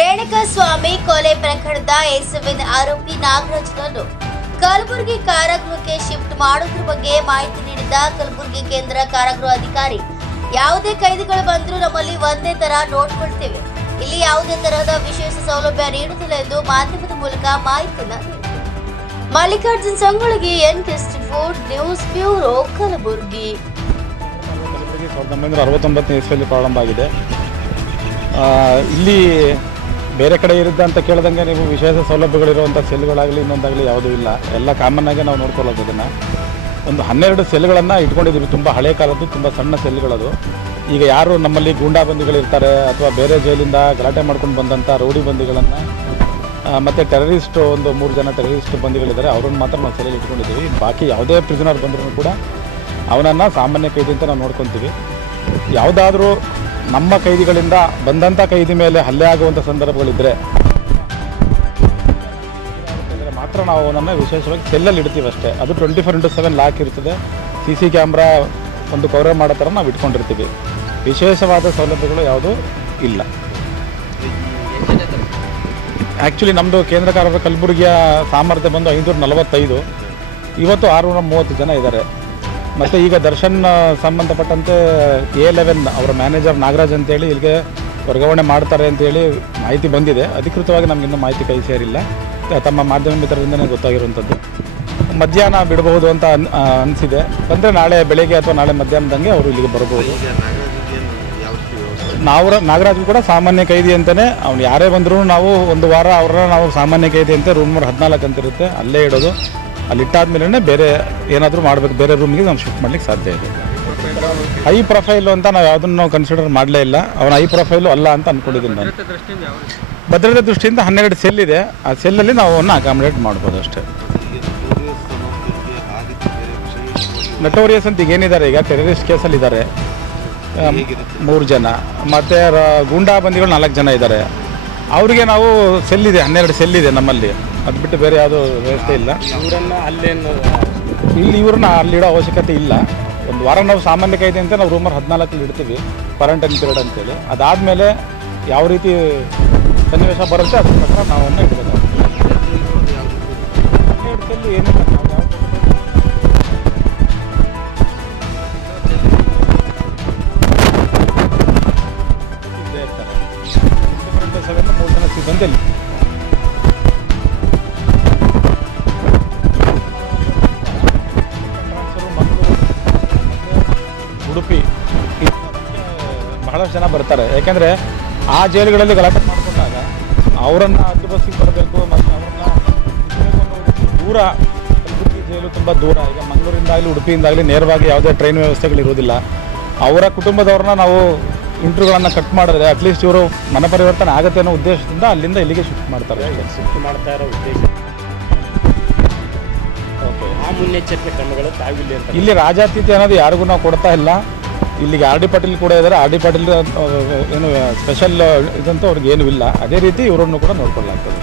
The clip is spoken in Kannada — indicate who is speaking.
Speaker 1: ರೇಣುಕಸ್ವಾಮಿ ಕೊಲೆ ಪ್ರಕರಣದ ಎಸ್ಎಂಎನ್ ಆರೋಪಿ ನಾಗರಾಜ್ನನ್ನು ಕಲಬುರಗಿ ಕಾರಾಗೃಹಕ್ಕೆ ಶಿಫ್ಟ್ ಮಾಡೋದ್ರ ಬಗ್ಗೆ ಮಾಹಿತಿ ನೀಡಿದ ಕಲಬುರಗಿ ಕೇಂದ್ರ ಕಾರಾಗೃಹ ಅಧಿಕಾರಿ, ಯಾವುದೇ ಕೈದಿಗಳು ಬಂದರೂ ನಮ್ಮಲ್ಲಿ ಒಂದೇ ತರ ನೋಡ್ಕೊಳ್ತೇವೆ ಇಲ್ಲಿ ಯಾವುದೇ ತರಹದ ವಿಶೇಷ ಸೌಲಭ್ಯ ನೀಡುತ್ತಿಲ್ಲ ಎಂದು ಮಾಧ್ಯಮದ ಮೂಲಕ ಮಾಹಿತಿ Mallikarjun Sangolagi N food news bureau Kalaburagi.
Speaker 2: ಸಾವಿರದ ಒಂಬೈನೂರ ಅರವತ್ತೊಂಬತ್ತನೇ ಇಸ್ವಿಯಲ್ಲಿ ಪ್ರಾರಂಭ ಆಗಿದೆ. ಇಲ್ಲಿ ಬೇರೆ ಕಡೆ ಇರುತ್ತೆ ಅಂತ ಕೇಳ್ದಂಗೆ ನೀವು ವಿಶೇಷ ಸೌಲಭ್ಯಗಳಿರುವಂಥ ಸೆಲ್ಗಳಾಗಲಿ ಇನ್ನೊಂದಾಗಲಿ ಯಾವುದೂ ಇಲ್ಲ. ಎಲ್ಲ ಕಾಮನ್ ಆಗಿ ನಾವು ನೋಡ್ಕೊಳ್ಳೋದು ಇದನ್ನು. ಒಂದು ಹನ್ನೆರಡು ಸೆಲ್ಗಳನ್ನು ಇಟ್ಕೊಂಡಿದ್ದೀವಿ. ತುಂಬ ಹಳೆ ಕಾಲದ್ದು, ತುಂಬ ಸಣ್ಣ ಸೆಲ್ಗಳದು. ಈಗ ಯಾರು ನಮ್ಮಲ್ಲಿ ಗೂಂಡಾಬಂದಿಗಳಿರ್ತಾರೆ ಅಥವಾ ಬೇರೆ ಜೈಲಿಂದ ಗಲಾಟೆ ಮಾಡ್ಕೊಂಡು ಬಂದಂಥ ರೌಡಿ ಬಂದಿಗಳನ್ನು ಮತ್ತು ಟೆರರಿಸ್ಟ್ ಒಂದು ಮೂರು ಜನ ಟೆರರಿಸ್ಟ್ ಬಂದಿಗಳಿದ್ದಾರೆ, ಅವ್ರನ್ನ ಮಾತ್ರ ನಾವು ಸೆಲೆಯಲ್ಲಿ ಇಟ್ಕೊಂಡಿದ್ದೀವಿ. ಬಾಕಿ ಯಾವುದೇ ಪ್ರಿಸನರ್ ಬಂದರೂ ಕೂಡ ಅವನನ್ನು ಸಾಮಾನ್ಯ ಕೈದಿ ಅಂತ ನಾವು ನೋಡ್ಕೊತೀವಿ. ಯಾವುದಾದ್ರೂ ನಮ್ಮ ಕೈದಿಗಳಿಂದ ಬಂದಂಥ ಕೈದಿ ಮೇಲೆ ಹಲ್ಲೆ ಆಗುವಂಥ ಸಂದರ್ಭಗಳಿದ್ದರೆ ಮಾತ್ರ ನಾವು ಅವನನ್ನು ವಿಶೇಷವಾಗಿ ಸೆಲ್ಲಲ್ಲಿ ಇಡ್ತೀವಿ ಅಷ್ಟೇ. ಅದು twenty four into seven lock ಇರ್ತದೆ. ಸಿ ಸಿ ಕ್ಯಾಮ್ರಾ ಒಂದು ಕವರ್ ಮಾಡೋ ಥರ ನಾವು ಇಟ್ಕೊಂಡಿರ್ತೀವಿ. ವಿಶೇಷವಾದ ಸೌಲಭ್ಯಗಳು ಯಾವುದೂ ಇಲ್ಲ. ಆ್ಯಕ್ಚುಲಿ ನಮ್ಮದು ಕೇಂದ್ರ ಕಾರಾಗೃಹ ಕಲಬುರಗಿಯ ಸಾಮರ್ಥ್ಯ ಬಂದು ಐನೂರ ನಲವತ್ತೈದು. ಇವತ್ತು ಆರುನೂರ ಮೂವತ್ತು ಜನ ಇದ್ದಾರೆ. ಮತ್ತು ಈಗ ದರ್ಶನ್ ಸಂಬಂಧಪಟ್ಟಂತೆ ಎ ಲೆವೆನ್ ಅವರ ಮ್ಯಾನೇಜರ್ ನಾಗರಾಜ್ ಅಂತೇಳಿ ಇಲ್ಲಿಗೆ ವರ್ಗಾವಣೆ ಮಾಡ್ತಾರೆ ಅಂತೇಳಿ ಮಾಹಿತಿ ಬಂದಿದೆ. ಅಧಿಕೃತವಾಗಿ ನಮ್ಗೆ ಇನ್ನೂ ಮಾಹಿತಿ ಕೈ ಸೇರಿಲ್ಲ. ತಮ್ಮ ಮಾಧ್ಯಮ ಮಿತ್ರರಿಂದನೇ ಗೊತ್ತಾಗಿರುವಂಥದ್ದು. ಮಧ್ಯಾಹ್ನ ಬಿಡಬಹುದು ಅಂತ ಅನ್ ಅನಿಸಿದೆ. ಬಂದರೆ ನಾಳೆ ಬೆಳಗ್ಗೆ ಅಥವಾ ನಾಳೆ ಮಧ್ಯಾಹ್ನದಂಗೆ ಅವರು ಇಲ್ಲಿಗೆ
Speaker 3: ಬರಬಹುದು.
Speaker 2: ನಾವು ನಾಗರಾಜ್ ಕೂಡ ಸಾಮಾನ್ಯ ಕೈದಿ ಅಂತಲೇ ಅವ್ನು ಯಾರೇ ಬಂದರೂ ನಾವು ಒಂದು ವಾರ ಅವ್ರನ್ನ ನಾವು ಸಾಮಾನ್ಯ ಕೈದಿ ಅಂತ. ರೂಮ್ ನಂಬರ್ ಹದಿನಾಲ್ಕು ಅಂತ ಇರುತ್ತೆ. ಅಲ್ಲೇ ಇಡೋದು. ಅಲ್ಲಿ ಇಟ್ಟಾದ್ಮೇಲೆ ಬೇರೆ ಏನಾದರೂ ಮಾಡಬೇಕು ಬೇರೆ ರೂಮಿಗೆ ನಾವು ಶಿಫ್ಟ್ ಮಾಡ್ಲಿಕ್ಕೆ ಸಾಧ್ಯ ಇದೆ. ಹೈ ಪ್ರೊಫೈಲು ಅಂತ ನಾವು ಯಾವುದನ್ನು ಕನ್ಸಿಡರ್ ಮಾಡಲೇ ಇಲ್ಲ. ಅವನ ಹೈ ಪ್ರೊಫೈಲು ಅಲ್ಲ ಅಂತ ಅಂದ್ಕೊಂಡಿದ್ದೀನಿ ನಾನು. ಭದ್ರತೆ ದೃಷ್ಟಿಯಿಂದ ಹನ್ನೆರಡು ಸೆಲ್ ಇದೆ. ಆ ಸೆಲ್ಲಲ್ಲಿ ನಾವು ಅವನ್ನ ಅಕಾಮಿಡೇಟ್ ಮಾಡ್ಬೋದು ಅಷ್ಟೇ. ನಟೋರಿಯಸ್ ಅಂತ ಈಗ ಏನಿದ್ದಾರೆ ಈಗ? ಟೆರರಿಸ್ಟ್ ಕೇಸಲ್ಲಿ ಇದ್ದಾರೆ. ಮೂರು ಜನ. ಮತ್ತು ಗೂಂಡಾ ಬಂದಿಗಳು ನಾಲ್ಕು ಜನ ಇದ್ದಾರೆ. ಅವರಿಗೆ ನಾವು ಸೆಲ್ ಇದೆ ಹನ್ನೆರಡು ಸೆಲ್ ಇದೆ ನಮ್ಮಲ್ಲಿ. ಅದು ಬಿಟ್ಟು ಬೇರೆ ಯಾವುದೂ ವ್ಯವಸ್ಥೆ ಇಲ್ಲ.
Speaker 4: ಇವರನ್ನ ಅಲ್ಲೇನು
Speaker 2: ಇಲ್ಲಿ ಇವ್ರನ್ನ ಅಲ್ಲಿಡೋ ಅವಶ್ಯಕತೆ ಇಲ್ಲ. ಒಂದು ವಾರ ನಾವು ಸಾಮಾನ್ಯ ಅಂತ ನಾವು ರೂಮರ್ ಹದಿನಾಲ್ಕಲ್ಲಿ ಇಡ್ತೀವಿ ಕ್ವಾರಂಟೈನ್ ಪೀರಿಯಡ್ ಅಂತೇಳಿ. ಅದಾದಮೇಲೆ ಯಾವ ರೀತಿ ಸನ್ನಿವೇಶ ಬರುತ್ತೆ ಅದ್ರ ಪ್ರಕಾರ ನಾವು ಅವನ್ನ ಇಡಬೇಕು. ಹನ್ನೆರಡು ಸೆಲ್ ಏನಿಲ್ಲ ನಾವು ಯಾವ್ದು ಇರ್ತಾರೆ ಮೂರು ಜನ ಸಿಬ್ಬಂದಿ ಉಡುಪಿ. ಬಹಳಷ್ಟು ಜನ ಬರ್ತಾರೆ. ಯಾಕೆಂದರೆ ಆ ಜೈಲುಗಳಲ್ಲಿ ಗಲಾಟೆ ಮಾಡಿಕೊಂಡಾಗ ಅವರನ್ನು ಅಡ್ಡಿ ಬಸ್ಸಿಗೆ ಬರಬೇಕು ಮತ್ತು ಅವ್ರನ್ನ ದೂರ ಉಡುಪಿ ಜೈಲು ತುಂಬ ದೂರ. ಈಗ ಮಂಗಳೂರಿಂದಾಗಲಿ, ಉಡುಪಿಯಿಂದಾಗಲಿ ನೇರವಾಗಿ ಯಾವುದೇ ಟ್ರೈನ್ ವ್ಯವಸ್ಥೆಗಳಿರೋದಿಲ್ಲ ಅವರ ಕುಟುಂಬದವ್ರನ್ನ ನಾವು ಇಂಟ್ರ್ಯೂಗಳನ್ನು ಕಟ್ ಮಾಡಿದ್ರೆ ಅಟ್ಲೀಸ್ಟ್ ಇವರು ಮನ ಪರಿವರ್ತನೆ ಆಗುತ್ತೆ ಅನ್ನೋ ಉದ್ದೇಶದಿಂದ ಅಲ್ಲಿಂದ ಇಲ್ಲಿಗೆ ಶಿಫ್ಟ್ ಮಾಡ್ತಾರೆ.
Speaker 4: ಶಿಫ್ಟ್ ಮಾಡ್ತಾ ಇರೋ ಉದ್ದೇಶ.
Speaker 2: ಓಕೆ,
Speaker 4: ಆ ಮುನ್ನೆಚ್ಚರಿಕೆ ಕ್ರಮಗಳು ತಾವಿಲ್ಲ
Speaker 2: ಇಲ್ಲಿ ರಾಜಾತಿಥ್ಯ ಅನ್ನೋದು ಯಾರಿಗೂ ನಾವು ಕೊಡ್ತಾ ಇಲ್ಲ. ಇಲ್ಲಿಗೆ ಆರ್ ಡಿ ಪಾಟೀಲ್ ಕೂಡ ಇದ್ದಾರೆ. ಆರ್ ಡಿ ಪಾಟೀಲ್ ಏನು ಸ್ಪೆಷಲ್ ಇದಂತೂ ಅವ್ರಿಗೆ ಏನೂ ಇಲ್ಲ. ಅದೇ ರೀತಿ ಇವರನ್ನು ಕೂಡ ನೋಡ್ಕೊಳ್ಳಾಗ್ತದೆ